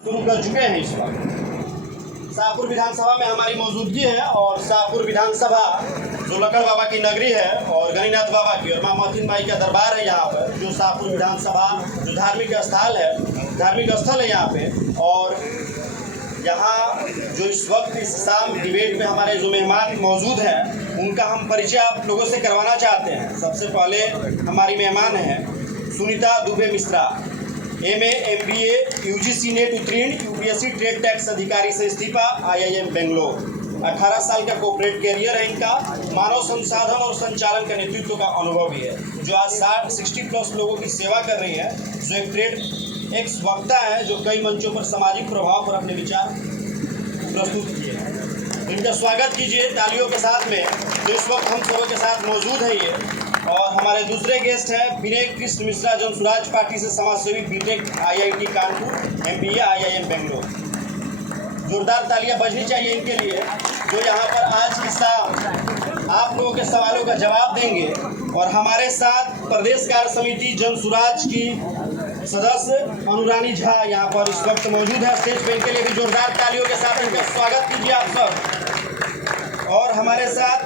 शुरू कर चुके हैं। इस वक्त शाहपुर विधानसभा में हमारी मौजूदगी है और शाहपुर विधानसभा जो लक्कड़ बाबा की नगरी है और गणिनाथ बाबा की और माँ मोहतिन माई का दरबार है यहाँ पर, जो शाहपुर विधानसभा जो धार्मिक स्थल है यहाँ पे। और यहाँ जो इस वक्त इस शाम डिबेट में हमारे जो मेहमान मौजूद हैं उनका हम परिचय आप लोगों से करवाना चाहते हैं। सबसे पहले हमारी मेहमान हैं Sunita Dubey Mishra, MA MBA UGC net उत्तीर्ण, UPSC ट्रेड टैक्स अधिकारी से इस्तीफा, IIM बेंगलोर। 18 साल का कॉर्पोरेट कैरियर है इनका। मानव संसाधन और संचालन का नेतृत्व का अनुभव भी है, जो आज 60+ लोगों की सेवा कर रही है। जो एक ट्रेड एक्स वक्ता है जो कई मंचों पर सामाजिक प्रभाव पर अपने विचार प्रस्तुत किए हैं। इनका स्वागत कीजिए तालियों के साथ में, जो इस वक्त हम सबों के साथ मौजूद है ये। और हमारे दूसरे गेस्ट हैं विनय कृष्ण मिश्रा, जन स्वराज पार्टी से समाजसेवी, BTech IIT Kanpur, MBA IIM Bangalore. जोरदार तालियां बजनी चाहिए इनके लिए, जो यहाँ पर आज की शाम आप लोगों के सवालों का जवाब देंगे। और हमारे साथ प्रदेश कार्य समिति जन स्वराज की सदस्य अनुरानी झा यहाँ पर इस वक्त मौजूद है स्टेज पे। इनके लिए भी जोरदार तालियों के साथ इनका स्वागत कीजिए आप सब। और हमारे साथ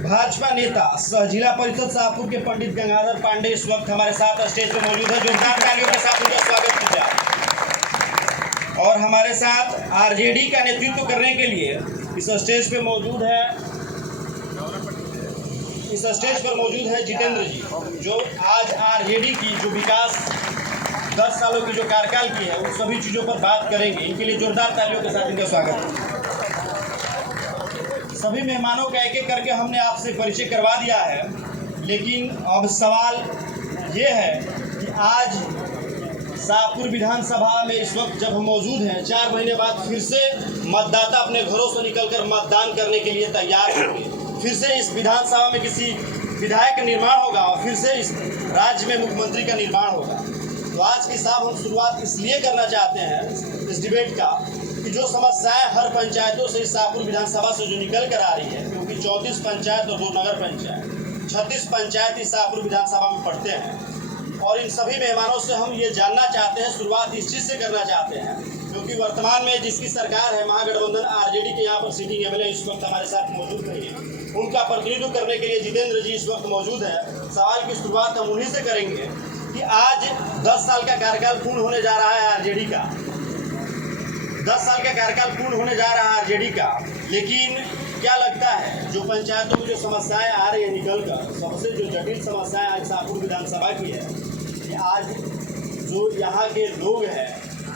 भाजपा नेता सह जिला परिषद शाहपुर के पंडित गंगाधर पांडे इस वक्त हमारे साथ स्टेज पर मौजूद है। जोरदार तालियों के साथ उनका स्वागत कीजिए। और हमारे साथ RJD का नेतृत्व करने के लिए इस स्टेज पे मौजूद है जितेंद्र जी, जो आज RJD की जो विकास 10 सालों की जो कार्यकाल की है उन सभी चीज़ों पर बात करेंगे। इनके लिए जोरदार तालियों के साथ इनका स्वागत है। सभी मेहमानों का एक एक करके हमने आपसे परिचय करवा दिया है, लेकिन अब सवाल ये है कि आज शाहपुर विधानसभा में इस वक्त जब हम मौजूद हैं, 4 महीने बाद फिर से मतदाता अपने घरों से निकलकर मतदान करने के लिए तैयार होंगे। फिर से इस विधानसभा में किसी विधायक का निर्माण होगा और फिर से इस राज्य में मुख्यमंत्री का निर्माण होगा। तो आज की शाम हम शुरुआत इसलिए करना चाहते हैं इस डिबेट का कि जो समस्याएं हर पंचायतों से इस शाहपुर विधानसभा से जो निकल कर आ रही है, क्योंकि 34 पंचायत और 2 नगर पंचायत, 36 पंचायत इस शाहपुर विधानसभा में पड़ते हैं। और इन सभी मेहमानों से हम ये जानना चाहते हैं, शुरुआत इस चीज़ से करना चाहते हैं, क्योंकि वर्तमान में जिसकी सरकार है महागठबंधन RJD के यहाँ पर सिटिंग MLA इस वक्त हमारे साथ मौजूद नहीं है। उनका प्रतिनिधित्व करने के लिए जितेंद्र जी इस वक्त मौजूद है। सवाल की शुरुआत हम उन्हीं से करेंगे कि आज 10 साल का कार्यकाल पूर्ण होने जा रहा है RJD का। 10 साल का कार्यकाल पूर्ण होने जा रहा है RJD का, लेकिन क्या लगता है जो पंचायतों में जो समस्याएं आ रही है निकल कर, सबसे जो जटिल समस्याएं आज शाहपुर विधानसभा की है कि आज जो यहाँ के लोग हैं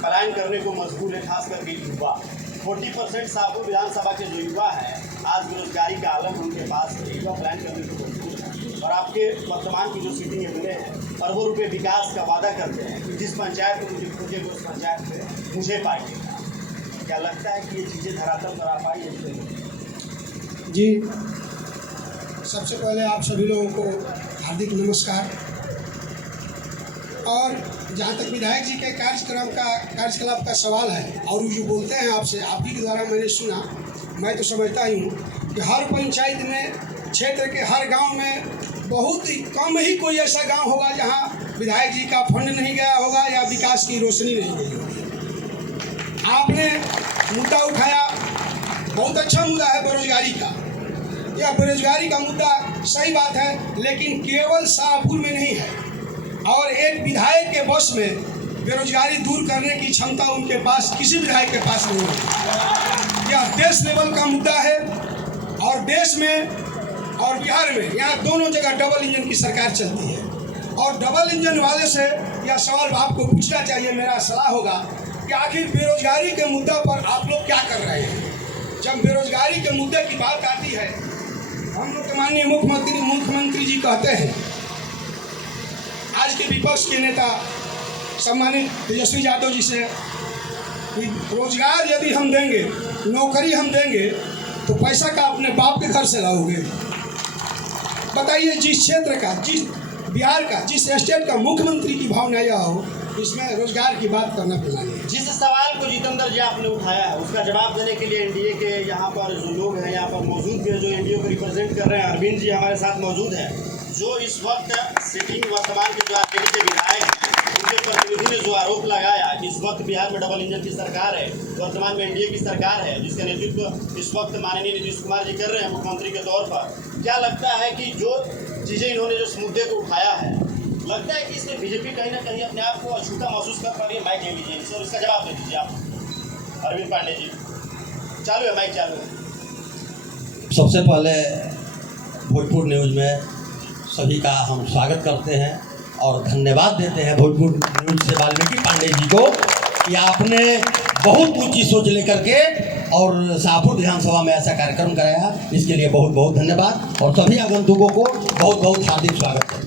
पलायन करने को मजबूर है, खास करके युवा। 40% शाहपुर विधानसभा के जो युवा हैं आज बेरोजगारी का आलम उनके पास है, युवा पलायन करने को मजबूर है। और आपके वर्तमान की जो सिटिंग MLA हैं अरबों रुपये विकास का वादा करते हैं कि जिस पंचायत को मुझे खोजेगा उस पंचायत में मुझे पाइएगा। क्या लगता है कि ये चीज़ें धरातल पर आ पाई है? जी, सबसे पहले आप सभी लोगों को हार्दिक नमस्कार। और जहाँ तक विधायक जी के कार्यकलाप का सवाल है और जो बोलते हैं आपसे, आप ही के द्वारा मैंने सुना, मैं तो समझता ही हूँ कि हर पंचायत में, क्षेत्र के हर गांव में बहुत ही कम ही कोई ऐसा गांव होगा जहां विधायक जी का फंड नहीं गया होगा या विकास की रोशनी नहीं गई होगी। आपने मुद्दा उठाया, बहुत अच्छा मुद्दा है बेरोजगारी का। यह बेरोजगारी का मुद्दा सही बात है, लेकिन केवल शाहपुर में नहीं है और एक विधायक के बस में बेरोजगारी दूर करने की क्षमता उनके पास, किसी विधायक के पास नहीं है। यह देश लेवल का मुद्दा है और देश में और बिहार में यहाँ दोनों जगह डबल इंजन की सरकार चलती है। और डबल इंजन वाले से यह सवाल आपको पूछना चाहिए, मेरा सलाह होगा कि आखिर बेरोजगारी के मुद्दा पर आप लोग क्या कर रहे हैं। जब बेरोजगारी के मुद्दे की बात आती है, हम लोग के माननीय मुख्यमंत्री जी कहते हैं, आज के विपक्ष के नेता सम्मानित तेजस्वी यादव जी से, कि रोजगार यदि हम देंगे, नौकरी हम देंगे तो पैसा का अपने बाप के घर से लाओगे। बताइए, जिस क्षेत्र का, जिस बिहार का, जिस स्टेट का मुख्यमंत्री की भावना यह हो, इसमें रोजगार की बात करना पड़ेगा। जिस सवाल को जितेंद्र जी आपने उठाया है उसका जवाब देने के लिए NDA के यहाँ पर जो लोग हैं यहाँ पर मौजूद भी है, जो NDA को रिप्रेजेंट कर रहे हैं, अरविंद जी हमारे साथ मौजूद हैं, जो इस वक्त सिटिंग वर्तमान के जो RJD के विधायक हैं उनके प्रतिनिधि ने जो आरोप लगाया कि इस वक्त बिहार में डबल इंजन की सरकार है, वर्तमान में एनडीए की सरकार है, जिसका नेतृत्व इस वक्त माननीय नीतीश कुमार जी कर रहे हैं मुख्यमंत्री के तौर पर, क्या लगता है कि जो चीज़ें इन्होंने जो इस मुद्दे को उठाया है, लगता है कि इसमें बीजेपी कहीं ना कहीं अपने आप को अछूता महसूस कर पा रही है? माइक ले लीजिए इनसे और इसका जवाब दे दीजिए आप। अरविंद पांडे जी चालू है, माइक चालू है। सबसे पहले भोजपुर न्यूज़ में सभी का हम स्वागत करते हैं और धन्यवाद देते हैं भोजपुर न्यूज़ से वाल्मीकि पांडे जी को कि आपने बहुत ऊंची सोच लेकर के और शाहपुर विधानसभा में ऐसा कार्यक्रम कराया, इसके लिए बहुत बहुत धन्यवाद और सभी आगंतुकों को बहुत बहुत हार्दिक स्वागत है।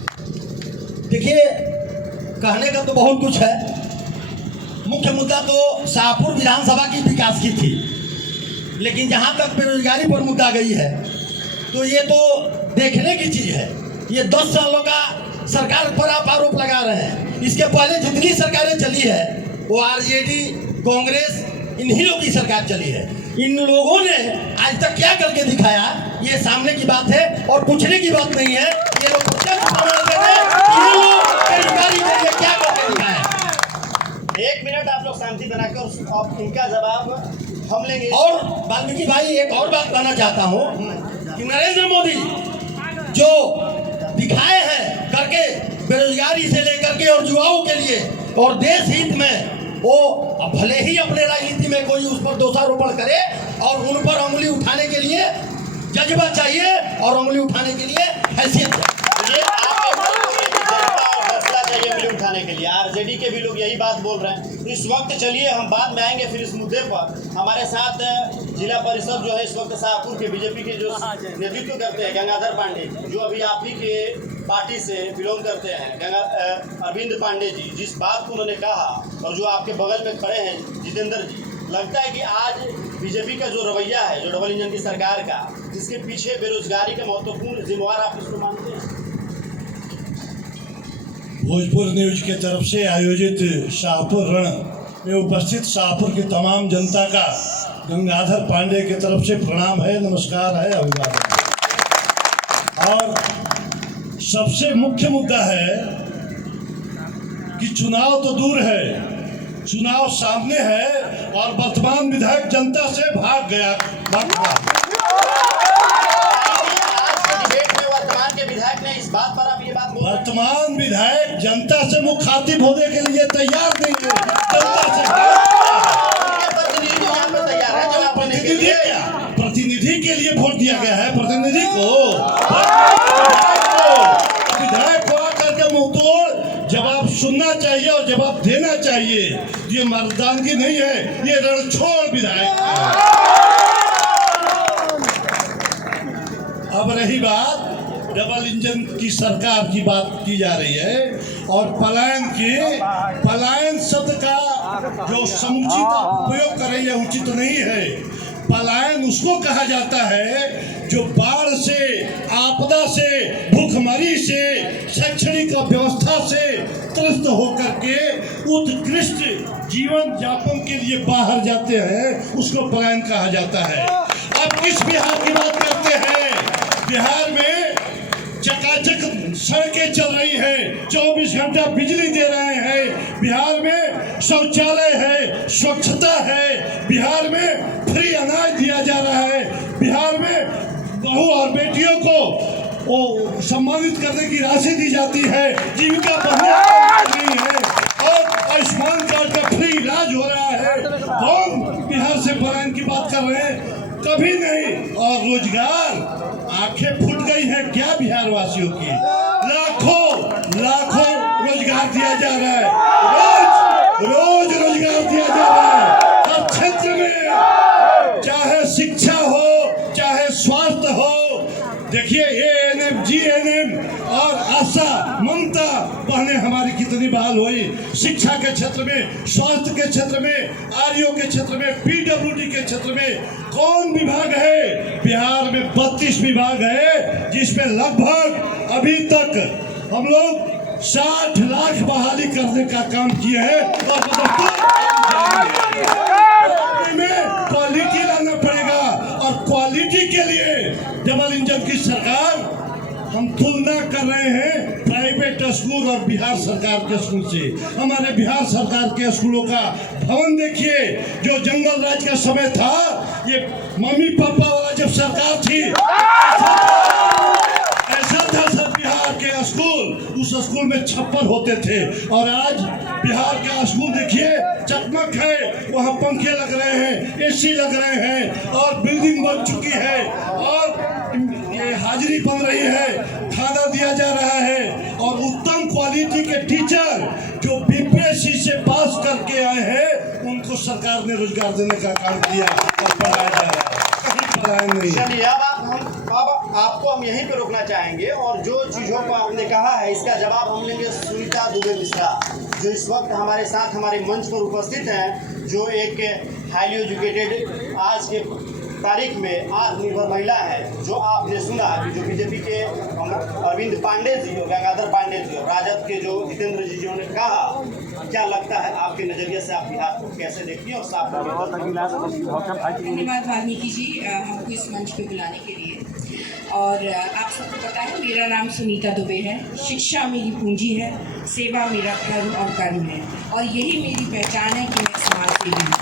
देखिए, कहने का तो बहुत कुछ है, मुख्य मुद्दा तो शाहपुर विधानसभा की विकास की थी, लेकिन जहाँ तक बेरोजगारी पर मुद्दा गई है तो ये तो देखने की चीज़ है। ये 10 सालों का सरकार पर आप आरोप लगा रहे हैं। इसके पहले जितनी सरकारें चली है वो आरजेडी, कांग्रेस, इन्हीं लोगों की सरकार चली है। इन लोगों ने आज तक क्या करके दिखाया, ये सामने की बात है और पूछने की बात नहीं है। ये लोग बेरोजगारी के लिए क्या करके दिखाया। 1 मिनट आप लोग शांति बनाकर और इनका जवाब हम लेंगे। और वाल्मीकि भाई, एक और बात कहना चाहता हूँ कि नरेंद्र मोदी जो दिखाए हैं करके बेरोजगारी से लेकर के और युवाओं के लिए और देश हित में, वो भले ही अपने राजनीति में कोई उस पर दोषारोपण करे और उन पर उंगली उठाने के लिए जज्बा चाहिए और उंगली उठाने के लिए हैसियत चाहिए। उठाने के लिए आरजेडी के भी लोग यही बात बोल रहे हैं। इस वक्त चलिए हम बाद में आएंगे फिर इस मुद्दे पर। हमारे साथ जिला परिषद जो है इस वक्त शाहपुर के बीजेपी के जो नेतृत्व करते हैं गंगाधर पांडे, जो अभी आप ही के पार्टी से बिलोंग करते हैं, अरविंद पांडे जी, जिस बात को उन्होंने कहा और जो आपके बगल में खड़े हैं जितेंद्र जी, लगता है कि आज बीजेपी का जो रवैया है, जो डबल इंजन की सरकार का, जिसके पीछे बेरोजगारी का महत्वपूर्ण जिम्मेवार आप इसको मानते हैं? भोजपुर न्यूज के तरफ से आयोजित शाहपुर रण में उपस्थित शाहपुर की तमाम जनता का गंगाधर पांडे की तरफ से प्रणाम है, नमस्कार है, अभिवादन। और सबसे मुख्य मुद्दा है कि चुनाव तो दूर है, चुनाव सामने है और वर्तमान विधायक जनता से भाग गया। विधायक ने इस बात पर आप ये बात बोल रहे हैं? वर्तमान विधायक जनता से मुखातिब होने के लिए तैयार नहीं है। जनता से प्रतिनिधि के लिए वोट दिया गया है, प्रतिनिधि को, विधायक को आकर के मुंह तोड़ जवाब सुनना चाहिए और जवाब देना चाहिए। ये मर्दानगी नहीं है, ये रणछोड़ विधायक है। अब रही बात डबल इंजन की सरकार की बात की जा रही है और पलायन शब्द का जो समुचित उपयोग कर रही है उचित नहीं है। पलायन उसको कहा जाता है जो बाढ़ से, आपदा से, भूखमरी से, शैक्षणिक व्यवस्था से त्रस्त होकर के उत्कृष्ट जीवन यापन के लिए बाहर जाते हैं, उसको पलायन कहा जाता है। अब किस बिहार की बात करते हैं? बिहार में चकाचक सड़कें चल रही है, 24 घंटा बिजली दे रहे हैं, बिहार में शौचालय है, स्वच्छता है, बिहार में फ्री अनाज दिया जा रहा है, बिहार में बहू और बेटियों को वो सम्मानित करने की राशि दी जाती है, जीविका नहीं है और आयुष्मान कार्ड का फ्री इलाज हो रहा है। कौन बिहार से पलायन की बात कर रहे हैं? कभी नहीं। और रोजगार, आंखें फूट गई है क्या बिहार वासियों की? लाखों रोजगार दिया जा रहा है, रोज रोजगार दिया जा रहा है हर क्षेत्र में, चाहे शिक्षा हो, चाहे स्वास्थ्य हो। देखिए एएनएम, जीएनएम और आशा, ममता बहनें हमारी कितनी बहाल हुई शिक्षा के क्षेत्र में, स्वास्थ्य के क्षेत्र में, आरओ के क्षेत्र में, पीडब्ल्यूडी के क्षेत्र में। कौन विभाग है? बिहार में 32 विभाग है, जिसमें लगभग अभी तक हम लोग 60 लाख बहाली करने का काम किए हैं और क्वालिटी लाना पड़ेगा। और क्वालिटी के लिए डबल इंजन की सरकार, हम तुलना कर रहे हैं प्राइवेट स्कूल और बिहार सरकार के स्कूल से। हमारे बिहार सरकार के स्कूलों का भवन देखिए, जो जंगल राज का समय था, ये मम्मी पापा वाला जब सरकार थी ऐसा था सब बिहार के स्कूल, उस स्कूल में छप्पर होते थे। और आज बिहार का स्कूल देखिए, चकमक है, वहाँ पंखे लग रहे हैं, एसी लग रहे हैं और बिल्डिंग बन चुकी है और ये हाजिरी बन रही है, खाना दिया जा रहा है और उत्तम क्वालिटी के टीचर जो बीपीएससी से पास करके आए हैं उनको सरकार ने रोजगार देने का काम किया और पढ़ाया जा रहा है, कहीं पढ़ाया नहीं। चलिए अब आपको हम यहीं पे रोकना चाहेंगे और जो चीज़ों को आपने कहा है इसका जवाब हम लेंगे सुनीता दुबे मिश्रा, जो इस वक्त हमारे साथ हमारे मंच पर उपस्थित हैं, जो एक हाईली एजुकेटेड आज के तारीख में आत्मनिर्भर महिला है। जो आपने सुना कि जो बीजेपी के अरविंद पांडे जी और गंगाधर पांडे जी और राजद के जो जितेंद्र जी ने कहा, क्या लगता है आपके नज़रिए से आप बिहार को कैसे देखती हैं और साफ धन्यवाद वाल्मीकि जी हमको इस मंच पे बुलाने के लिए। और आप सबको पता है मेरा नाम सुनीता दुबे है, शिक्षा मेरी पूंजी है, सेवा मेरा धर्म और कर्म है और यही मेरी पहचान है कि मैं समाज सेवी हूँ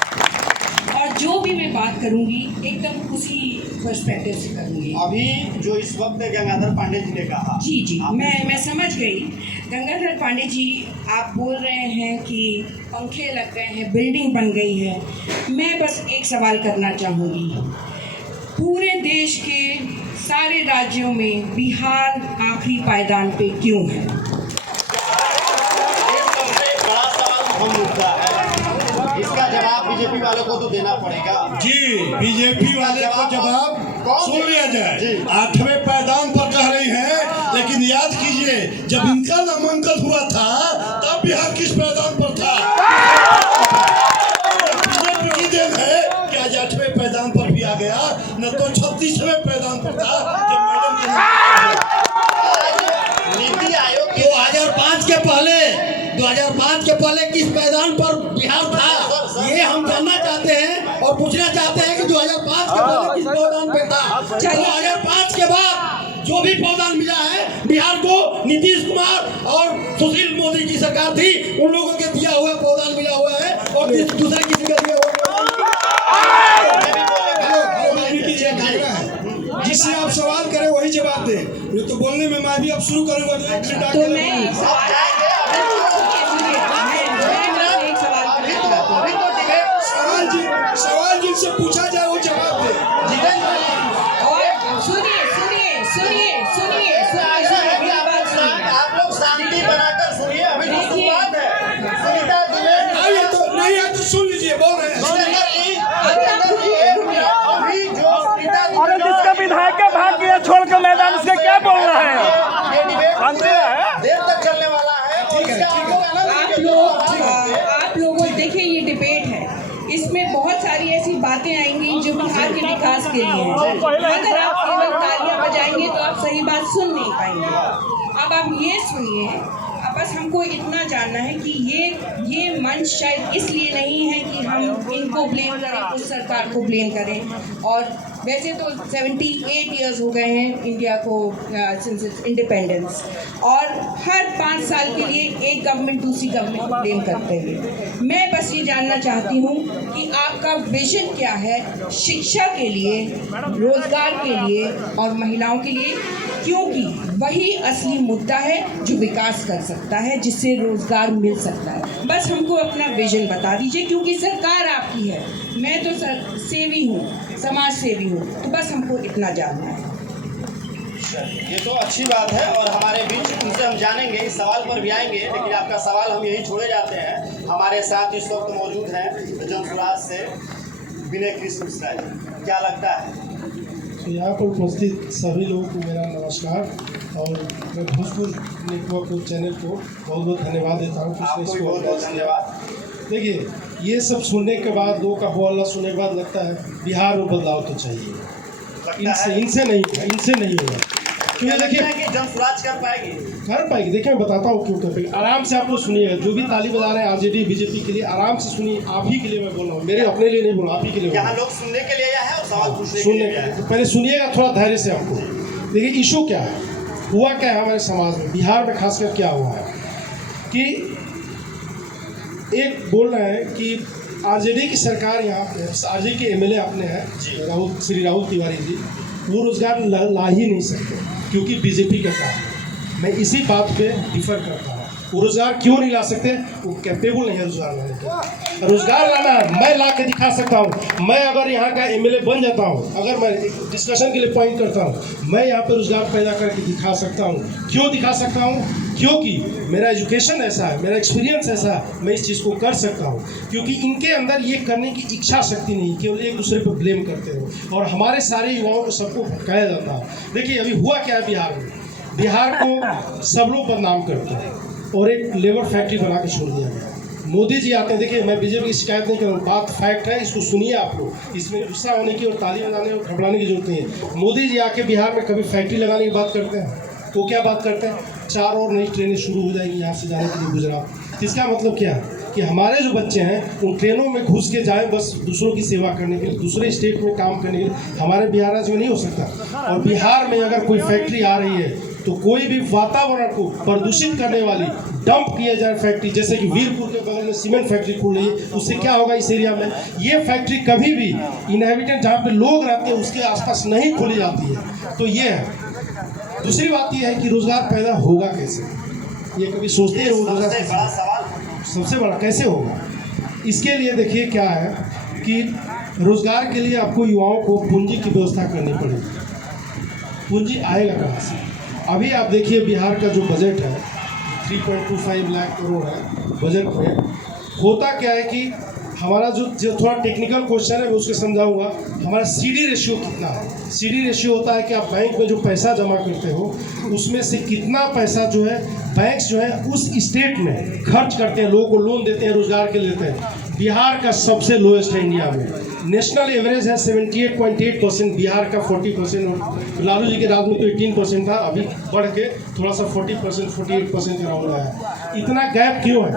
और जो भी मैं बात करूँगी एकदम उसी पर्सपेक्टिव से करूँगी। अभी जो इस वक्त गंगाधर पांडे जी ने कहा, जी मैं समझ गई। गंगाधर पांडे जी आप बोल रहे हैं कि पंखे लग गए हैं, बिल्डिंग बन गई है। मैं बस एक सवाल करना चाहूँगी, पूरे देश के सारे राज्यों में बिहार आखिरी पायदान पे क्यों है? एक सबसे बड़ा सवाल हम उठता है, इसका जवाब बीजेपी वालों को तो देना पड़ेगा। जी, बीजेपी वाले को जवाब सुन लिया जाए। 8वें पायदान पर कह रही हैं, लेकिन याद कीजिए जब इनका नामांकन हुआ था तब बिहार किस पायदान पर था? बीजेपी की देन है कि आज 8वें पायदान पर भी आ गया, न तो 36वें पायदान पर था जब मैडम के नीति आयोग 2005 के पहले किस पायदान पर बिहार था, ये हम जानना चाहते हैं और पूछना चाहते हैं कि 2005 के पहले किस पायदान पे था। 2005 के बाद जो भी पायदान मिला है बिहार को, नीतीश कुमार और सुशील मोदी की सरकार थी, उन लोगों के दिया हुआ पायदान मिला हुआ है और दूसरे किसी का दिया हुआ जिससे आप सवाल करें वही जवाब दें। ये तो बोलने में मैं भी अब शुरू करूँगा तो एक घंटा तो मैं एक सवाल जिनसे पूछा जाए वो जवाब दे। सुनिए आप लोग शांति बनाकर सुनिए। अभी जो शुरुआत है सुनीता दुबे आइए तो नहीं है तो सुन लीजिए, बोल रहे हैं। अभी जो सुनीता दुबे अरे जिसका विधायक का भाग गया छोड़ के मैदान से क्या बोलना है? ये डिबेट देर तक चलने वाला है। आप लोग देखिए ये डिबेट है, इसमें बहुत सारी ऐसी बातें आएंगी जो बिहार के विकास के लिए हैं। अगर आप केवल तालियां बजाएंगे तो आप सही बात सुन नहीं पाएंगे। अब आप ये सुनिए, अब बस हमको इतना जानना है कि ये मंच शायद इसलिए नहीं है कि हम इनको ब्लेम करें, उस सरकार को ब्लेम करें। और वैसे तो 78 ईयर्स हो गए हैं इंडिया को सिंस इंडिपेंडेंस, और हर 5 साल के लिए एक गवर्नमेंट दूसरी गवर्नमेंट को ब्लेम करते हैं। मैं बस ये जानना चाहती हूँ कि आपका विजन क्या है शिक्षा के लिए, रोजगार के लिए और महिलाओं के लिए, क्योंकि वही असली मुद्दा है जो विकास कर सकता है, जिससे रोजगार मिल सकता है। बस हमको अपना विजन बता दीजिए, क्योंकि सरकार आपकी है, मैं तो सेवी हूँ, समाज सेवी हूँ, तो बस हमको इतना जानना है। ये तो अच्छी बात है और हमारे बीच उनसे हम जानेंगे, इस सवाल पर भी आएंगे, लेकिन आपका सवाल हम यही छोड़े जाते हैं। हमारे साथ इस वक्त मौजूद हैं जनसुराज से विनय कृष्ण मिश्रा जी, क्या लगता है? तो यहाँ पर उपस्थित सभी लोगों को मेरा नमस्कार और मैं भोजपुर नेटवर्क चैनल को बहुत बहुत धन्यवाद देता हूँ कि आपको उसने भी बहुत बहुत इसको धन्यवाद। देखिए, ये सब सुनने के बाद, लोगों का बोलना सुनने के बाद लगता है बिहार में बदलाव तो चाहिए। इनसे नहीं होगा। क्योंकि देखिए कि जनसुराज कर पाएगी, कर पाएगी। देखिए मैं बताता हूँ क्यों कर पाएगी। आराम से आप लोग सुनिएगा, जो भी ताली बजा रहे हैं आरजेडी बीजेपी के लिए, आराम से सुनिए। आप ही के लिए मैं बोल रहा हूँ, मेरे अपने लिए नहीं बोल रहा, आप ही के लिए। यहाँ लोग सुनने के लिए आए हैं और सवाल पूछने के सुनने लिए आए हैं। पहले सुनिएगा थोड़ा धैर्य से। आपको देखिए इशू क्या है, हुआ क्या है हमारे समाज में, बिहार में खासकर क्या हुआ है। कि एक बोल रहे हैं कि आरजेडी की सरकार यहाँ पे आरजेडी के एमएलए अपने हैं श्री राहुल तिवारी जी, वो रोज़गार ला ही नहीं सकते क्योंकि बीजेपी का काम है। मैं इसी बात पे डिफर करता हूँ। वो रोज़गार क्यों नहीं ला सकते? वो कैपेबल नहीं है रोज़गार लाने के। रोज़गार लाना मैं ला के दिखा सकता हूँ। मैं अगर यहाँ का एमएलए बन जाता हूँ, अगर मैं डिस्कशन के लिए पॉइंट करता हूँ, मैं यहाँ पे रोज़गार पैदा करके दिखा सकता हूँ। क्यों दिखा सकता हूँ? क्योंकि मेरा एजुकेशन ऐसा है, मेरा एक्सपीरियंस ऐसा है, मैं इस चीज़ को कर सकता हूँ। क्योंकि इनके अंदर ये करने की इच्छा शक्ति नहीं, केवल एक दूसरे पर ब्लेम करते हो और हमारे सारे युवाओं को सबको भटकाया जाता है। देखिए अभी हुआ क्या है बिहार में, बिहार को सब लोग बदनाम करते हैं और एक लेबर फैक्ट्री बना के छोड़ दिया गया। मोदी जी आते हैं, देखिए मैं बीजेपी की शिकायत नहीं कर रहा हूँ, बात फैक्ट है, इसको सुनिए आप लोग। इसमें गुस्सा होने की और ताली बजाने और घबराने की जरूरत नहीं है। मोदी जी आके बिहार में कभी फैक्ट्री लगाने की बात करते हैं? वो क्या बात करते हैं? 4 और नई ट्रेनें शुरू हो जाएंगी यहाँ से जाने के लिए गुजरात। इसका मतलब क्या है कि हमारे जो बच्चे हैं उन ट्रेनों में घुस के जाएं बस दूसरों की सेवा करने के लिए, दूसरे स्टेट में काम करने के लिए। हमारे बिहार राज्य में नहीं हो सकता। और बिहार में अगर कोई फैक्ट्री आ रही है तो कोई भी वातावरण को प्रदूषित करने वाली डंप किया जाए फैक्ट्री, जैसे कि वीरपुर के बगल में सीमेंट फैक्ट्री खुल रही है, उससे क्या होगा इस एरिया में? ये फैक्ट्री कभी भी इनहेबिटेंट जहाँ पे लोग रहते हैं उसके आसपास नहीं खोली जाती है। तो ये है। दूसरी बात ये है कि रोज़गार पैदा होगा कैसे? ये कभी सोचते हैं रोज़गार सबसे बड़ा कैसे होगा? इसके लिए देखिए क्या है कि रोज़गार के लिए आपको युवाओं को पूंजी की व्यवस्था करनी पड़ेगी। पूंजी आएगा कहाँ से? अभी आप देखिए बिहार का जो बजट है 3.25 लाख करोड़ है बजट में। होता क्या है कि हमारा जो थोड़ा टेक्निकल क्वेश्चन है मैं उसको समझाऊंगा। हमारा सीडी रेशियो कितना है? सीडी रेशियो होता है कि आप बैंक में जो पैसा जमा करते हो उसमें से कितना पैसा जो है बैंक्स जो है उस स्टेट में खर्च करते हैं, लोगों को लोन देते हैं, रोजगार के लेते हैं। बिहार का सबसे लोएस्ट है इंडिया में। नेशनल एवरेज है 78.8%, बिहार का 40%। और लालू जी के राज में तो 18% था, अभी बढ़ के थोड़ा सा 40% 48% के राउंड आया। इतना गैप क्यों है?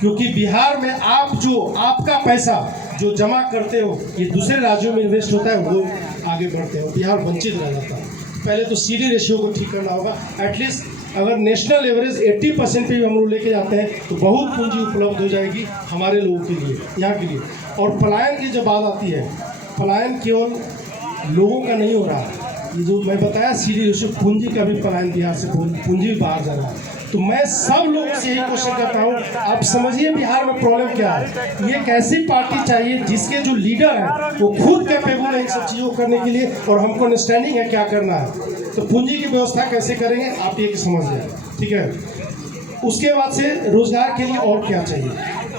क्योंकि बिहार में आपका पैसा जो जमा करते हो ये दूसरे राज्यों में इन्वेस्ट होता है, वो आगे बढ़ते हो, बिहार वंचित रह जाता है। पहले तो सीडी रेशियो को ठीक करना होगा। एटलीस्ट अगर नेशनल एवरेज 80% पे भी हम लोग लेके जाते हैं तो बहुत पूंजी उपलब्ध हो जाएगी हमारे लोगों के लिए, यहाँ के लिए। और पलायन की जब बात आती है, पलायन केवल लोगों का नहीं हो रहा है। ये जो मैं बताया सीडी रेशियो, पूंजी का भी पलायन बिहार से पूंजी भी बाहर जा रहा है। तो मैं सब लोगों से यही क्वेश्चन करता हूँ, आप समझिए बिहार में प्रॉब्लम क्या है। ये एक ऐसी पार्टी चाहिए जिसके जो लीडर हैं वो खुद कैपेबल है इन सब चीज़ों को करने के लिए और हमको अंडरस्टैंडिंग है क्या करना है। तो पूंजी की व्यवस्था कैसे करेंगे आप ये समझ लें, ठीक है। उसके बाद से रोजगार के लिए और क्या चाहिए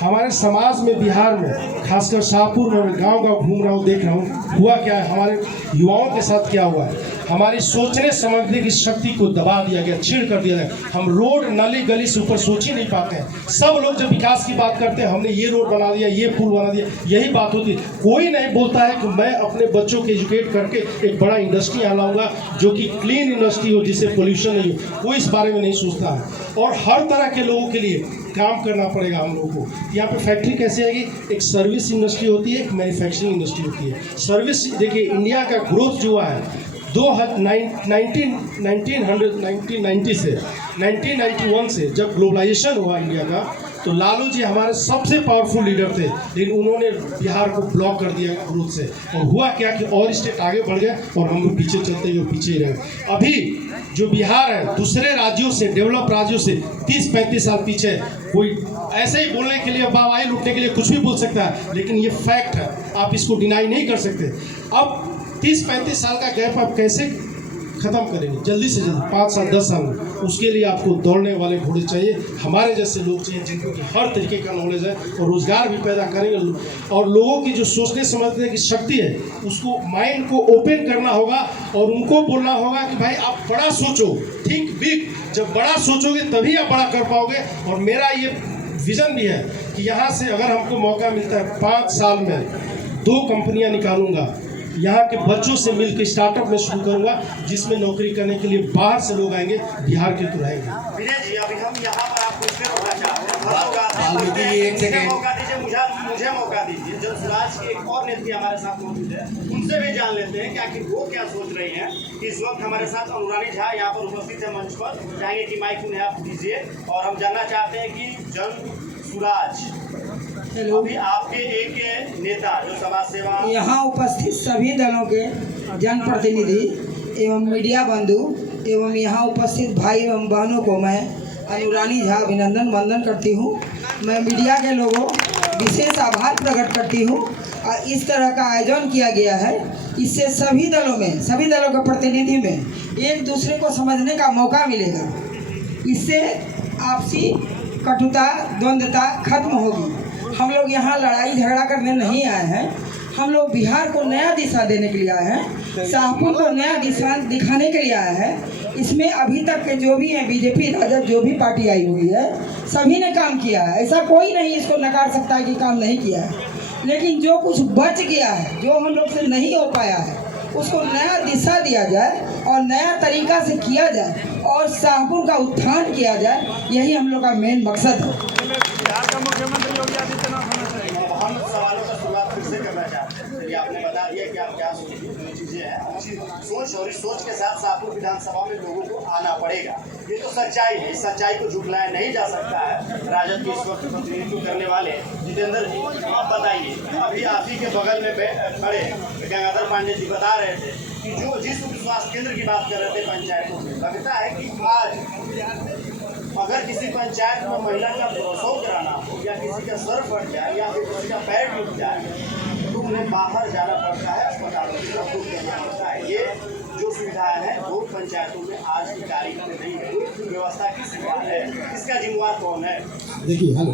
हमारे समाज में? बिहार में खासकर शाहपुर में मैं गाँव घूम रहा हूँ, देख रहा हूँ हुआ क्या है, हमारे युवाओं के साथ क्या हुआ है। हमारी सोचने समझने की शक्ति को दबा दिया गया, छीड़ कर दिया गया। हम रोड नाली गली से ऊपर सोच ही नहीं पाते हैं। सब लोग जब विकास की बात करते हैं हमने ये रोड बना दिया, ये पुल बना दिया, यही बात होती है। कोई नहीं बोलता है कि मैं अपने बच्चों को एजुकेट करके एक बड़ा इंडस्ट्री यहाँ लाऊंगा जो कि क्लीन इंडस्ट्री हो, जिससे पोल्यूशन नहीं हो। कोई इस बारे में नहीं सोचता है। और हर तरह के लोगों के लिए काम करना पड़ेगा हम लोगों को। यहाँ पे फैक्ट्री कैसे आएगी? एक सर्विस इंडस्ट्री होती है, एक मैन्युफैक्चरिंग इंडस्ट्री होती है। सर्विस देखिए इंडिया का ग्रोथ जो है 1990 से 1991 से जब ग्लोबलाइजेशन हुआ इंडिया का, तो लालू जी हमारे सबसे पावरफुल लीडर थे, लेकिन उन्होंने बिहार को ब्लॉक कर दिया ग्रोथ से। और हुआ क्या कि और स्टेट आगे बढ़ गए और हम लोग पीछे चलते हुए पीछे ही रहे। अभी जो बिहार है दूसरे राज्यों से, डेवलप राज्यों से 30-35 साल पीछे है। कोई ऐसे ही बोलने के लिए, वाहवाही लूटने के लिए कुछ भी बोल सकता है, लेकिन ये फैक्ट है, आप इसको डिनाई नहीं कर सकते। अब 30-35 साल का गैप आप कैसे ख़त्म करेंगे? जल्दी से जल्दी 5 साल 10 साल में। उसके लिए आपको दौड़ने वाले घोड़े चाहिए, हमारे जैसे लोग चाहिए जिनको कि हर तरीके का नॉलेज है और रोज़गार भी पैदा करेंगे। और लोगों की जो सोचने समझने की शक्ति है उसको, माइंड को ओपन करना होगा और उनको बोलना होगा कि भाई आप बड़ा सोचो, थिंक बिग। जब बड़ा सोचोगे तभी आप बड़ा कर पाओगे। और मेरा ये विज़न भी है कि यहाँ से अगर हमको मौका मिलता है 5 साल में 2 कंपनियाँ निकालूँगा, यहाँ के बच्चों से मिलकर स्टार्टअप में शुरू करूँगा, जिसमें नौकरी करने के लिए बाहर से लोग आएंगे, बिहार के तो रहेंगे। विनय जी अभी हम यहाँ पर आपको इसलिए रोकना चाहते हैं, वाल्मीकि जी, एक सेकंड। मुझे मौका दीजिए, जनसुराज के एक और नेत्री हमारे साथ मौजूद है, उनसे भी जान लेते हैं कि आखिर वो क्या सोच रही हैं। इस वक्त हमारे साथ अनुरानी झा यहाँ पर उपस्थित है मंच पर, चाहेंगे कि माइक उन्हें आप दीजिए और हम जानना चाहते हैं कि जनसुराज अभी आपके एक नेता जो समाज सेवा यहाँ उपस्थित सभी दलों के जनप्रतिनिधि एवं मीडिया बंधु एवं यहाँ उपस्थित भाई एवं बहनों को मैं अनुरानी झा अभिनंदन वंदन करती हूँ। मैं मीडिया के लोगों विशेष आभार प्रकट करती हूँ और इस तरह का आयोजन किया गया है। इससे सभी दलों के प्रतिनिधि में एक दूसरे को समझने का मौका मिलेगा। इससे आपसी कटुता द्वंद्वता खत्म होगी। हम लोग यहाँ लड़ाई झगड़ा करने नहीं आए हैं, हम लोग बिहार को नया दिशा देने के लिए आए हैं, शाहपुर को नया दिशा दिखाने के लिए आए हैं। इसमें अभी तक के जो भी हैं बीजेपी राजद जो भी पार्टी आई हुई है सभी ने काम किया है, ऐसा कोई नहीं इसको नकार सकता है कि काम नहीं किया है। लेकिन जो कुछ बच गया है, जो हम लोग से नहीं हो पाया है, उसको नया दिशा दिया जाए और नया तरीका से किया जाए और शाहपुर का उत्थान किया जाए, यही हम लोग का मेन मकसद है। हम सवालों का शुरुआत फिर से करना चाहते हैं। ये आपने बता दिया कि आप क्या सोचते हैं, जो चीज़ें हैं अच्छी सोच और इस सोच के साथ शाहपुर विधानसभा में लोगों को आना पड़ेगा। ये तो सच्चाई है, इस सच्चाई को झुठलाया नहीं जा सकता है। राजद के इस वक्त प्रतिनिधित्व करने वाले जितेंद्र जी, आप बताइए, अभी आप ही के बगल में खड़े गंगाधर पांडे जी बता रहे थे कि जो जिस स्वास्थ्य केंद्र की बात कर रहे थे पंचायतों में, लगता है कि आज अगर किसी पंचायत में महिला का प्रसव कराना हो या किसी का सर फट जाए या फिर किसी का पैर टूट जाए तो उन्हें बाहर जाना पड़ता है, अस्पतालों में बुक करना पड़ता है। ये जो सुविधाएं हैं वो पंचायतों में आज की तारीख में नहीं है। व्यवस्था किस बात है, इसका जिम्मेवार कौन है? देखिए, हेलो,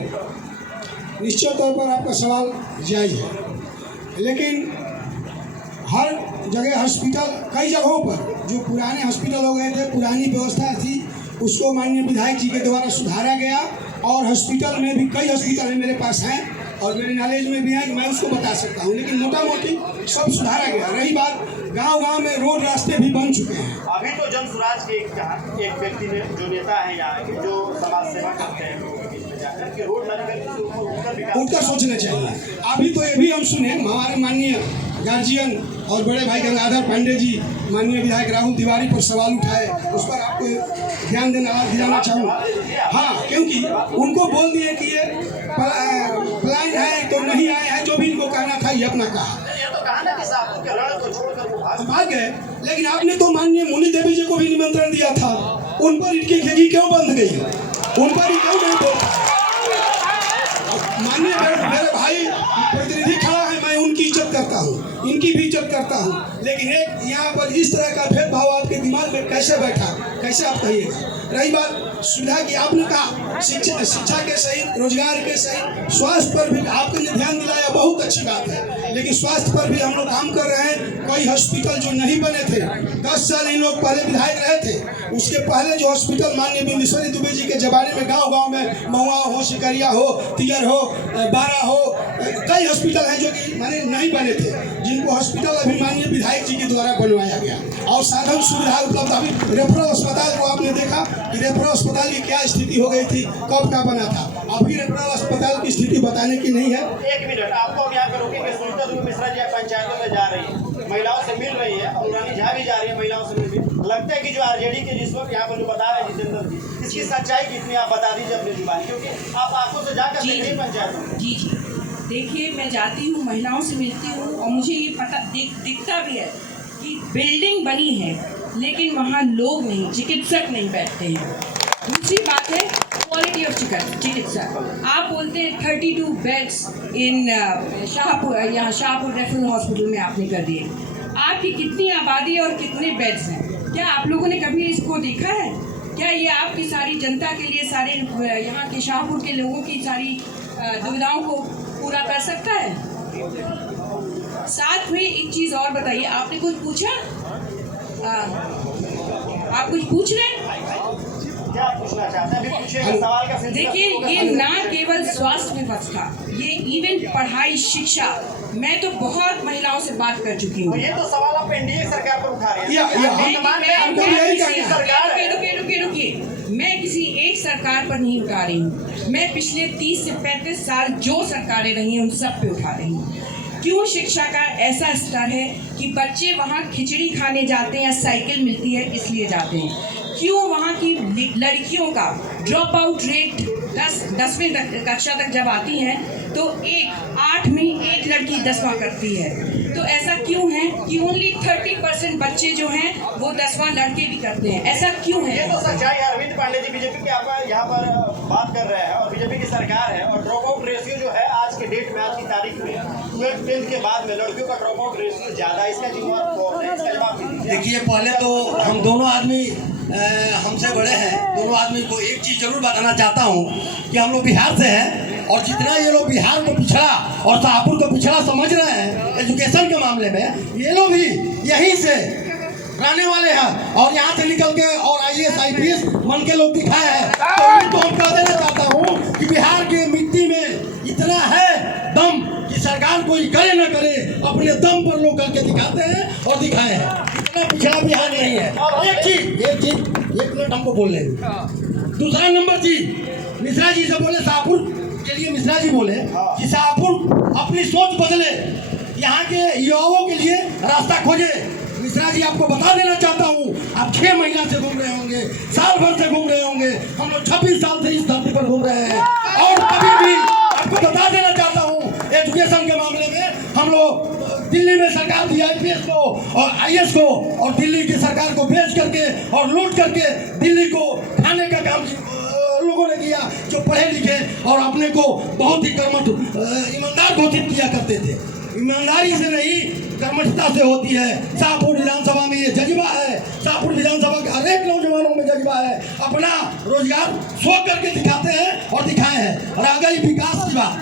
निश्चित तौर पर आपका सवाल जायज़ है, लेकिन हर जगह हॉस्पिटल, कई जगहों पर जो पुराने हॉस्पिटल हो गए थे, पुरानी व्यवस्था थी, उसको माननीय विधायक जी के द्वारा सुधारा गया और हॉस्पिटल में भी कई हॉस्पिटल मेरे पास हैं और मेरे नॉलेज में भी हैं, मैं उसको बता सकता हूँ। लेकिन मोटा मोटी सब सुधारा गया। रही बात, गांव-गांव में रोड रास्ते भी बन चुके हैं। अभी तो जनसुराज के एक व्यक्ति ने, जो नेता है यहाँ के, जो समाज सेवा करते हैं, कि रोड उनका सोचना चाहिए। अभी तो ये भी हम सुने, हमारे माननीय गार्जियन और बड़े भाई गंगाधर पांडे जी माननीय विधायक राहुल तिवारी पर सवाल उठाए, उस पर आपको ध्यान दिलाना चाहूँगा। हाँ, क्योंकि उनको बोल दिए कि ये प्लान है तो नहीं आए हैं, जो भी इनको कहना था ये अपना कहा, भाग गए। लेकिन आपने तो माननीय मुनि देवी जी को भी निमंत्रण दिया था, उन पर इनकी खिड़की क्यों बंद गई, उन पर ही क्यों नहीं बोल? माननीय मेरे भाई प्रतिनिधि खड़ा है, मैं उनकी इज्जत करता हूँ, इनकी भी इज्जत करता हूँ, लेकिन एक यहाँ पर इस तरह का भेदभाव आपके दिमाग में कैसे बैठा, कैसे आप कहिएगा? रही बात सुविधा की, आपने कहा शिक्षा के सहित, रोजगार के सहित, स्वास्थ्य पर भी आपने ध्यान दिलाया, बहुत अच्छी बात है। लेकिन स्वास्थ्य पर भी हम लोग काम कर रहे हैं। कई हॉस्पिटल जो नहीं बने थे, 10 साल इन लोग पहले विधायक रहे थे, उसके पहले जो हॉस्पिटल माननीय बिंदेश्वरी दुबे जी के जमाने में गाँव-गाँव में महुआ हो, सिकरिया हो, तिगर हो, बारा हो, कई हॉस्पिटल हैं जो कि माने नहीं बने थे, जिनको हॉस्पिटल अभी माननीय विधायक जी के द्वारा बनवाया गया और साधन सुविधा उपलब्ध। अभी रेफरल अस्पताल को आपने देखा कि रेफरल अस्पताल की क्या स्थिति हो गई थी, कब का बना था, अभी रेफरल अस्पताल की स्थिति बताने की नहीं है। एक मिनट, आपको यहाँ पर रोकेंगे। सुनीता दुबे मिश्रा जी पंचायतों में जा रही है, महिलाओं से मिल रही है, अनुरानी झा भी जा रही है महिलाओं से मिल। लगता है कि जो आरजेडी के जिस वक्त यहाँ पर जो बता रहे हैं जितेंद्र जी, इसकी सच्चाई कितनी आप बता दीजिए अपनी जुबान, क्योंकि आप आंखों से जाकर नहीं पंचायतों में। जी जी, देखिए, मैं जाती हूँ, महिलाओं से मिलती हूँ और मुझे ये पता दिखता भी है कि बिल्डिंग बनी है लेकिन वहाँ लोग नहीं, चिकित्सक नहीं बैठते हैं। दूसरी बात है क्वालिटी ऑफ चिकित्सा। आप बोलते हैं 32 बेड्स इन शाहपुर, यहाँ शाहपुर रेफरल हॉस्पिटल में आपने कर दिए। आपकी कितनी आबादी है और कितने बेड्स हैं? क्या आप लोगों ने कभी इसको देखा है? क्या ये आपकी सारी जनता के लिए, सारे यहाँ के शाहपुर के लोगों की सारी दुविधाओं को पूरा कर सकता है? साथ में एक चीज़ और बताइए, आपने कुछ पूछा? आप कुछ पूछ रहे हैं? क्या पूछना चाहते हैं? अभी पूछिएगा, सवाल का सिलसिला। देखिए, ये ना केवल स्वास्थ्य व्यवस्था, ये इवन पढ़ाई, शिक्षा, मैं तो बहुत महिलाओं से बात कर चुकी हूँ। ये तो सवाल आप एनडीए सरकार पर उठा रहे हैं। रुकिए, मैं किसी एक सरकार पर नहीं उठा रही हूँ, मैं पिछले 30 से 35 साल जो सरकारें रही हैं उन सब पे उठा रही हूँ। क्यों शिक्षा का ऐसा स्तर है कि बच्चे वहाँ खिचड़ी खाने जाते हैं या साइकिल मिलती है इसलिए जाते हैं? क्यों वहाँ की लड़कियों का ड्रॉप आउट रेट 10वीं कक्षा तक जब आती हैं तो 8वीं एक लड़की 10वां करती है? तो ऐसा क्यों है कि ओनली 30% बच्चे जो हैं वो 10वां लड़के भी करते हैं? ऐसा क्यों है? ये तो सच्चाई है। अरविंद पांडे जी बीजेपी के आप यहाँ पर बात कर रहे हैं और बीजेपी की सरकार है और ड्रॉप आउट रेशियो जो है आज के डेट में, आज की तारीख में 12th के बाद में लड़कियों का ड्रॉप आउट रेशियो ज़्यादा है। इसका जवाब दीजिए। देखिए, पहले तो हम दोनों आदमी हमसे बड़े हैं, दोनों आदमी को एक चीज़ जरूर बताना चाहता हूँ कि हम लोग बिहार से हैं और जितना ये लोग बिहार को पिछड़ा और शाहपुर को पिछड़ा समझ रहे हैं एजुकेशन के मामले में, ये लोग भी यहीं से रहने वाले हैं और यहाँ से निकल के और IAS IPS मन के लोग दिखाए हैं। तो हम कह देना चाहता हूँ कि बिहार की मिट्टी में इतना है दम कि सरकार कोई करे न करे, अपने दम पर लोग करके दिखाते हैं और दिखाए हैं। इतना पिछड़ा बिहार नहीं है। एक मिनट हमको बोल लें। दूसरा नंबर चीज, मिश्रा जी से बोले शाहपुर के लिए, मिश्रा जी बोले कि शाहपुर अपनी सोच बदले, यहाँ के युवाओं के लिए रास्ता खोजे। मिश्रा जी, आपको बता देना चाहता हूँ, आप 6 महीना से घूम रहे होंगे, साल भर से घूम रहे होंगे, हम लोग 26 साल से इस धरती पर घूम रहे हैं और कभी भी आपको बता देना चाहता हूँ एजुकेशन के मामले में हम लोग दिल्ली में सरकार दी IPS को और IAS को और दिल्ली की सरकार को बेच करके और लूट करके दिल्ली को खाने का काम लोगों ने किया जो पढ़े लिखे और अपने को बहुत ही कर्मठ ईमानदार घोषित किया करते थे। ईमानदारी से नहीं, कर्मठता से होती है। शाहपुर विधानसभा में ये जज्बा है, शाहपुर विधानसभा के हर एक नौजवानों में जज्बा है, अपना रोजगार शो करके दिखाते हैं और दिखाए हैं। और आ गई विकास की बात,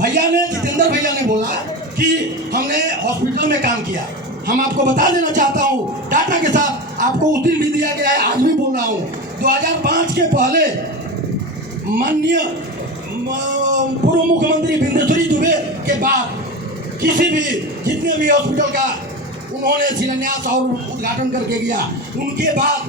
भैया ने, जितेंद्र भैया ने बोला कि हमने हॉस्पिटल में काम किया। हम आपको बता देना चाहता हूँ डाटा के साथ, आपको उस दिन भी दिया गया है, आज भी बोल रहा हूँ। 2005 के पहले माननीय पूर्व मुख्यमंत्री बिंदेश्वरी दुबे के बाद किसी भी, जितने भी हॉस्पिटल का उन्होंने शिलान्यास और उद्घाटन करके गया, उनके बाद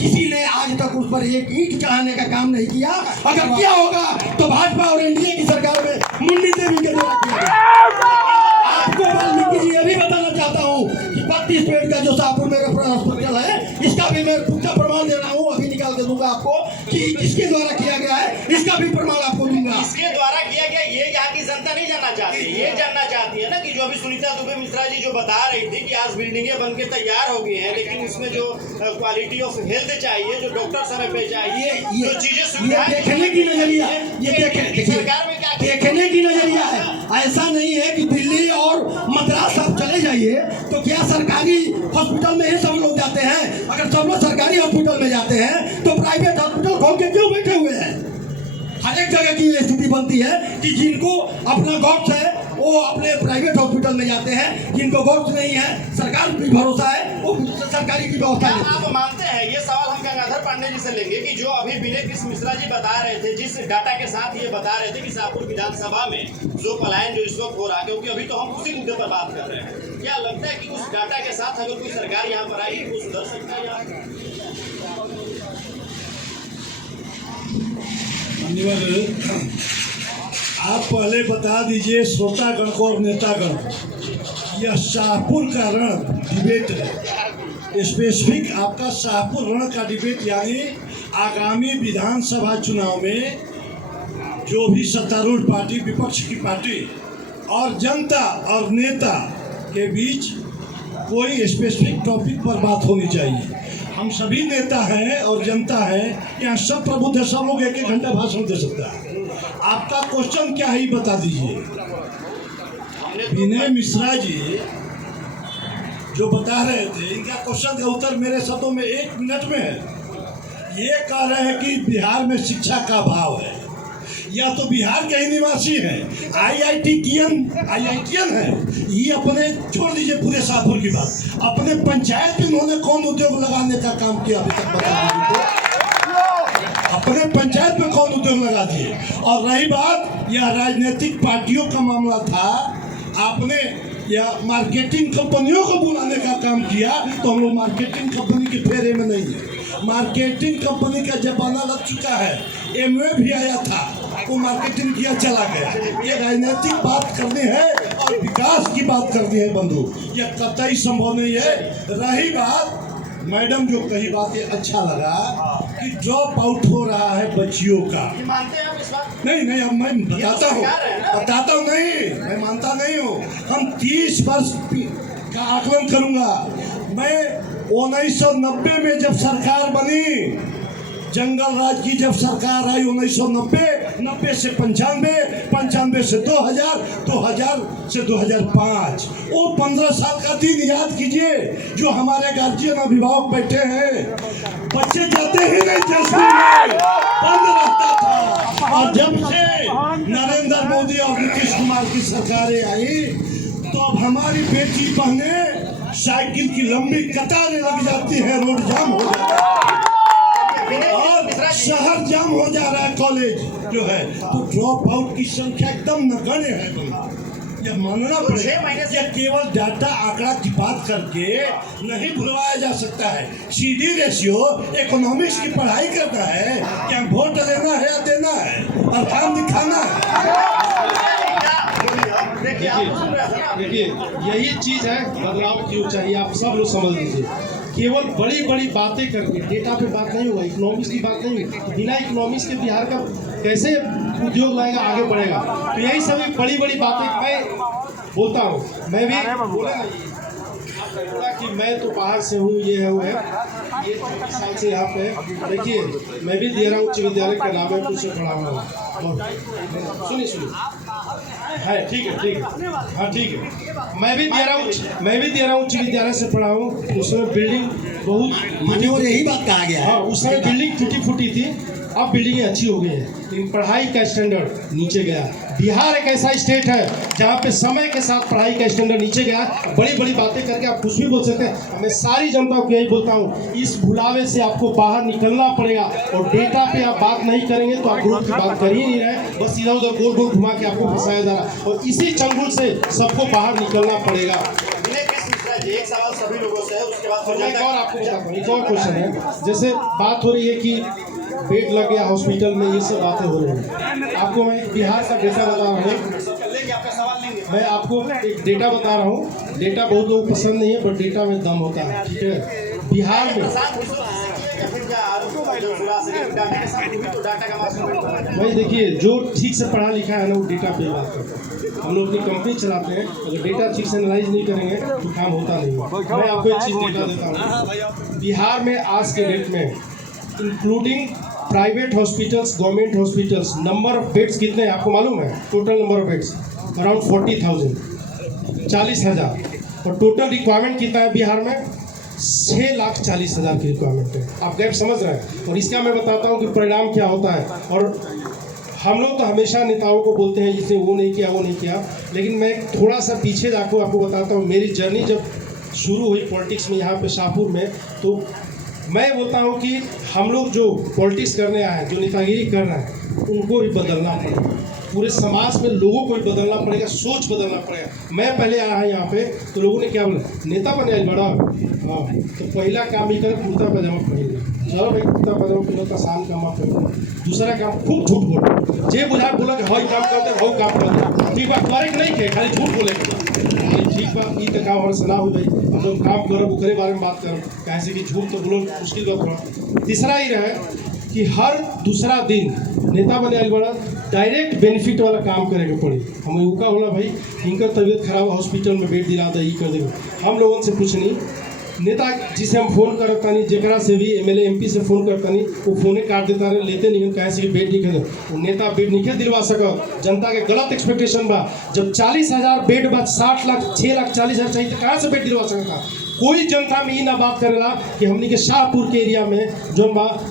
किसी ने आज तक उस पर एक ईंट चढ़ाने का काम नहीं किया। अगर किया होगा तो भाजपा और NDA की सरकार में मुंडी देवी के द्वारा किया गया। आपको वाल्मीकि जी ये भी बताना चाहता हूँ कि 32 बेड का जो शाहपुर में रेफरल हॉस्पिटल है, इसका भी मैं पुख्ता प्रमाण दे रहा हूँ, अभी निकाल के दूंगा आपको कि किसके द्वारा किया गया है, इसका भी प्रमाण आपको दूंगा। इसके द्वारा किया गया ये यहाँ की जनता नहीं जानना चाहती, ये जानना चाहती है ना कि जो अभी सुनीता दुबे मिश्रा जी जो बता रही थी कि आज बिल्डिंगें बन के तैयार हो गई हैं, लेकिन इसमें जो क्वालिटी ऑफ हेल्थ चाहिए, जो डॉक्टर समय पे चाहिए, जो चीजें सुविधाएं, देखने की नजरिया, ये सरकार में क्या देखने की नजरिया है। ऐसा नहीं है कि दिल्ली और मद्रास आप चले जाइए तो क्या सरकारी हॉस्पिटल में ही सब लोग जाते हैं? अगर सब लोग सरकारी हॉस्पिटल में जाते हैं तो प्राइवेट हॉस्पिटल खोल के क्यों बैठे हुए हैं? हर एक जगह की स्थिति बनती है कि जिनको अपना गॉड्स है वो अपने प्राइवेट हॉस्पिटल में जाते हैं, जिनको गॉड्स नहीं है, सरकार पर भरोसा है, वो सरकारी की व्यवस्था है। आप मानते हैं, ये सवाल हम गंगाधर पांडे जी से लेंगे कि जो अभी विनय कृष्ण मिश्रा जी बता रहे थे, जिस डाटा के साथ ये बता रहे थे कि शाहपुर विधानसभा में जो पलायन जो इस वक्त हो रहा है, क्योंकि अभी तो हम उसी मुद्दे पर बात कर रहे हैं, क्या लगता है कि उस डाटा के साथ अगर कोई सरकार यहाँ पर आई तो सुधर सकता है? धन्यवाद। आप पहले बता दीजिए श्रोतागण को और नेतागण को, यह शाहपुर का रण डिबेट है, स्पेसिफिक आपका शाहपुर रण का डिबेट, यानी आगामी विधानसभा चुनाव में जो भी सत्तारूढ़ पार्टी, विपक्ष की पार्टी और जनता और नेता के बीच कोई स्पेसिफिक टॉपिक पर बात होनी चाहिए। हम सभी नेता हैं और जनता है, यहाँ सब प्रबुद्ध है, सब लोग 1-1 घंटा भाषण दे सकता है। आपका क्वेश्चन क्या है ये बता दीजिए। विनय मिश्रा जी जो बता रहे थे, इनका क्वेश्चन का उत्तर मेरे शब्दों में 1 मिनट में है। ये कह रहे हैं कि बिहार में शिक्षा का अभाव है, या तो बिहार के ही निवासी हैं, IITian है, ये अपने, छोड़ दीजिए पूरे शाहपुर की बात, अपने पंचायत में उन्होंने कौन उद्योग लगाने का काम किया अभी तक बता दीजिए। अपने पंचायत में कौन उद्योग लगा दिए? और रही बात यह राजनीतिक पार्टियों का मामला था, आपने या मार्केटिंग कंपनियों को बुलाने का काम किया, तो हम लोग मार्केटिंग कंपनी के फेरे में नहीं है। मार्केटिंग कंपनी का जमाना लग चुका है, MA भी आया था, वो मार्केटिंग किया चला गया। ये राजनीतिक बात करनी है और विकास की बात कर दी है बंधु, यह कतई संभव नहीं है। रही बात मैडम जो कही बात, ये अच्छा लगा कि ड्रॉप आउट हो रहा है बच्चियों का। मानते हैं आप इस बात? नहीं अब मैं बताता हूँ नहीं, मैं मानता नहीं हूँ। हम 30 वर्ष का आकलन करूंगा। मैं 1990 में जब सरकार बनी, जंगल राज की जब सरकार आई 1990, 90 से 95, 95 से 2000, 2000 से 2005, वो 15 साल का दिन याद कीजिए। जो हमारे गार्जियन अभिभावक बैठे हैं, बच्चे जाते ही नहीं थे स्कूल में, बंद रहता था। और जब से नरेंद्र मोदी और नीतीश कुमार की सरकारें आई, तो अब हमारी बेटी बहनें साइकिल की लंबी कतारें लग जाती है, रोड जाम हो जाता है और शहर जाम हो जा रहा है। कॉलेज जो है तो ड्रॉप आउट की संख्या एकदम नगण्य है। यह मानना पड़ेगा, यह केवल डाटा आंकड़ा की बात करके नहीं भुलवाया जा सकता है। सीधी रेशियो इकोनॉमिक्स की पढ़ाई करता है, क्या वोट लेना है या देना है और काम दिखाना है। देखिए यही चीज़ है बदलाव क्यों चाहिए, आप सब लोग समझ लीजिए। केवल बड़ी बड़ी बातें करके डेटा पे बात नहीं होगा, इकोनॉमिक्स की बात नहीं होगी। बिना इकोनॉमिक्स के बिहार का कैसे उद्योग लाएगा, आगे बढ़ेगा। तो यही सभी बड़ी बड़ी बातें मैं बोलता हूँ। मैं भी बोला कि मैं तो बाहर से हूँ, ये है वो है, ये 25 साल से यहाँ पे। देखिए मैं भी दियरा उच्च विद्यालय का नाम से पढ़ा हुआ हूँ। सुनिए है, ठीक है हाँ ठीक है। मैं भी दियरा उच्च विद्यालय से पढ़ा हूँ। उसमें बिल्डिंग बहुत माने और यही बात कहा गया है। हाँ, उस समय बिल्डिंग टूटी फूटी थी, अब बिल्डिंगें अच्छी हो गई हैं, लेकिन पढ़ाई का स्टैंडर्ड नीचे गया। बिहार एक ऐसा स्टेट है जहाँ पे समय के साथ पढ़ाई का स्टैंडर्ड नीचे गया। बड़ी बड़ी बातें करके आप कुछ भी बोल सकते हैं। मैं सारी जनता को यही बोलता हूँ, इस भुलावे से आपको बाहर निकलना पड़ेगा। और डेटा पे आप बात नहीं करेंगे तो आप ग्रोथ की बात कर ही नहीं रहे, बस इधर उधर गोल गोल घुमा के आपको फंसाया जा रहा है। और इसी चंगुल से सबको बाहर निकलना पड़ेगा। एक सवाल सभी लोगों से है, उसके बाद एक और आपको बताता हूँ, एक और क्वेश्चन है। जैसे बात हो रही है कि बेड लग गया हॉस्पिटल में, ये सब बातें हो रही हैं। आपको मैं बिहार का डेटा बता रहा हूँ। मैं आपको एक डेटा बता रहा हूँ। डेटा बहुत लोग पसंद नहीं है, बट डेटा में दम होता है, ठीक है। बिहार में भाई देखिए, जो ठीक से पढ़ा लिखा है ना, वो डेटा पे बात करता है। हम लोग अपनी कंपनी चलाते हैं, अगर डेटा ठीक से एनालाइज नहीं करेंगे तो काम होता नहीं है। मैं आपको एक चीज़ डेटा देता हूँ। बिहार में आज के डेट में including private hospitals, government hospitals, number of beds कितने हैं आपको मालूम है? Total number of beds around 40,000, 40,000। और टोटल रिक्वायरमेंट कितना है बिहार में? 6,40,000 की रिक्वायरमेंट है। आप गैप समझ रहे हैं। और इसका मैं बताता हूँ कि परिणाम क्या होता है। और हम लोग तो हमेशा नेताओं को बोलते हैं इसने वो नहीं किया, लेकिन मैं थोड़ा सा पीछे जाकर आपको बताता हूँ। मेरी जर्नी जब शुरू हुई पॉलिटिक्स में यहाँ पे शाहपुर में, तो मैं बोलता हूँ कि हम लोग जो पॉलिटिक्स करने आए हैं, जो नेतागिरी कर रहे हैं, उनको भी बदलना पड़ेगा। पूरे समाज में लोगों को भी बदलना पड़ेगा, सोच बदलना पड़ेगा। मैं पहले आया यहाँ पे तो लोगों ने क्या बोला, नेता बने बड़ा, हाँ तो पहला काम ही कर कुर्ता पजामा पहन। चलो भाई, कुर्ता पजामा पहनो तो आसान काम आप करो। दूसरा काम, खूब झूठ बोलो। जे बुझा बोला कि हई काम करते, हई काम करते, ठीक बात करे नहीं के, खाली झूठ बोले ठीक बात। ई तो काम हमारे सलाह हो गई, हम लोग काम करो, ओकरे बारे में बात करो। कैसे कि झूठ तो बोलो मुश्किल बात थोड़ा। तीसरा ही रहे कि हर दूसरा दिन नेता बने आए बड़ा डायरेक्ट बेनिफिट वाला काम करेंगे पड़ी। हम उनका बोला भाई इनका तबीयत खराब, हॉस्पिटल में बेड दिला दे, ये कर देंगे। हम लोगों से कुछ नहीं। नेता जिसे हम फोन करता नहीं, जरा से भी एमएलए एमपी से फोन करता नहीं, वो फोने काट देता रहे, लेते नहीं। कहे से कि बेड नहीं खेल, वो नेता बेड नहीं दिलवा सका। जनता के गलत एक्सपेक्टेशन बा। जब 40,000 बेड बाद 60 लाख 6,40,000 चाहिए तो कहाँ से बेड दिलवा सकता? कोई जनता में ये ना बात करेला कि हमने के शाहपुर के एरिया में जो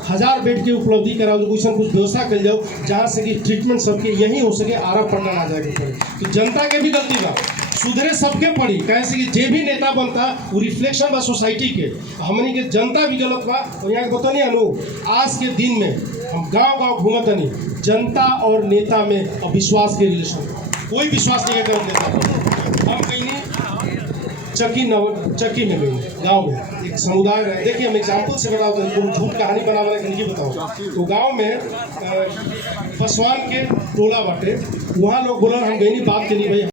1000 बेड की उपलब्धि कराओ, कुछ व्यवस्था कर जाओ जहाँ से कि ट्रीटमेंट सबके यहीं हो सके, आरा पटना आ जाएगा। तो जनता के भी गलती बा, सुधरे सबके पड़ी। कैसे कि जे भी नेता बनता वो रिफ्लेक्शन बा सोसाइटी के, हमने के जनता भी गलत बा। और यहाँ के बतानी अनु, आज के दिन में हम गाँव घूमत नहीं, जनता और नेता में अविश्वास के रिलेशन, कोई विश्वास नहीं करता नेता। हम कहीं चक्की में गई, गांव में एक समुदाय है। देखिए हम एग्जाम्पल से बताओ, तो झूठ कहानी बना नहीं बताओ। तो गांव में पसवान के टोला बाटे, वहाँ लोग बोला हम गई नहीं बात के लिए भाई